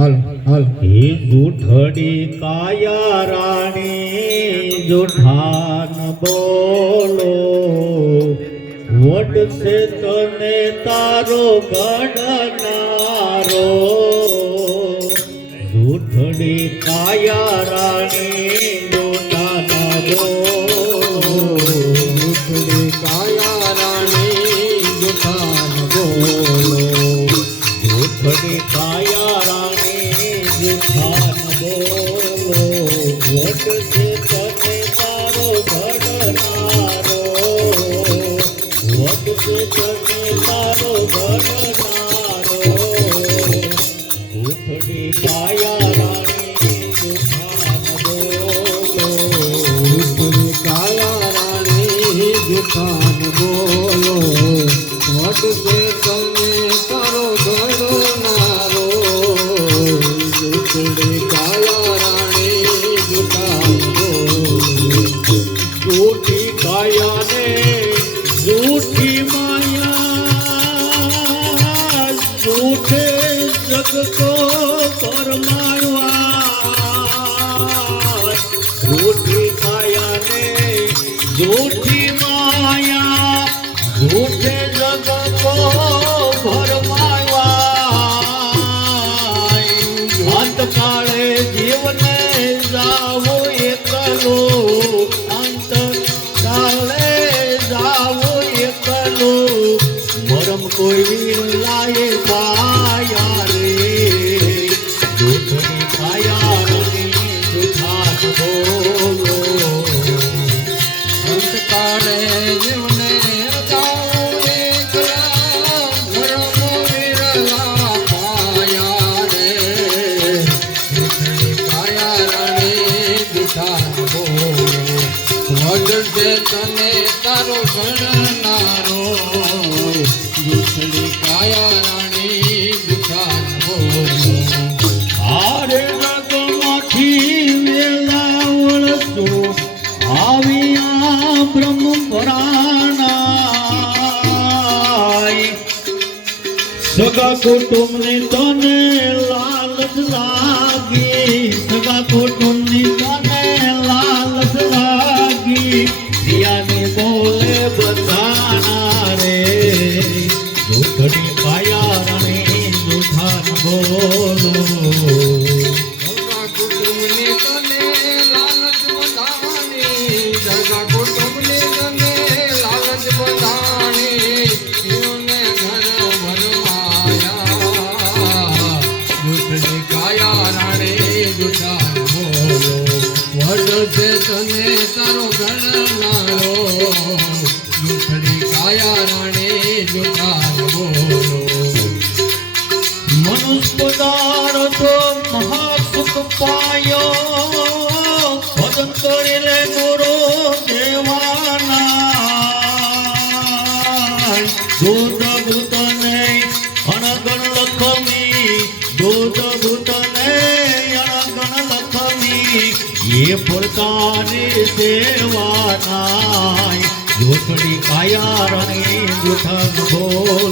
હાલ હાલ હે જૂઠડી કાયા રાણી જૂઠાન બોલો વટ છે તને તારો ગણનારો જૂઠડી કાયા રાણી જૂઠાન બોલો જૂઠડી કાયા રાણી જૂઠાન બોલો જૂઠડી કાયા રાણી જૂઠાન બોલો વટ છે તને તારો ગણનારો વટ છે તને તારો ગણનારો જૂઠડી કાયા રાણી જૂઠાન બોલો જૂઠડી કાયા રાણી જૂઠાન બોલો વટ છે તમે તારો ગણનારો જૂઠડી કાયા રાણી જૂઠાન બોલો જૂઠી કાયા ને જૂઠી માયા જૂઠે જગતો પરમારવા જૂઠી કાયા ને જૂઠી માયા જૂઠે જગતો ભરમારવા અંતકાળે જીવને જાવો એકલો અંતકાળે જાવો એકલો મરમ કોઈ વીર લાયે પાયા રે જૂઠની કાયા રાણી જૂઠાન બોલો અંતકાળે જીવને જાઓ એકલા ધર્મ વિરલા પાયા રે જૂઠડી કાયા રાણી જૂઠાન બોલો વડે તને તારો ગણનારો જૂઠડી કાયા રાણી જૂઠાન બોલો હારે રગમાંથી વેલા વળતો આવ્યા બ્રહ્મ પરાણાય સગા કુટુંબની તને લાલચ લાગી સગા કુટુંબની તને લાલચ લાગી પિયાની બોલે બધાના રે જૂઠડી કાયા રાણી જૂઠાન બોલો સગા કુટુંબની તને લાલચ બધાની સગા કુટુંબની તને લાલચ બધાની જીવને ઘર ભરમાયા જૂઠડી કાયા રાણી જૂઠાન બોલો વડ છે તને તારો ગણનારો જૂઠડી કાયા રાણી જૂઠાન બોલો મનુષ્ય પદાર્થો મહાસુખ પાયો ભજન કરી લે ગુરુ દેવાના દૂધ ભૂતને અણગણ લખમી દૂધ ભૂતને અણગણ લખમી એ પ્રકારે સેવાના જૂઠડી કાયા રાણી જૂઠાન બોલો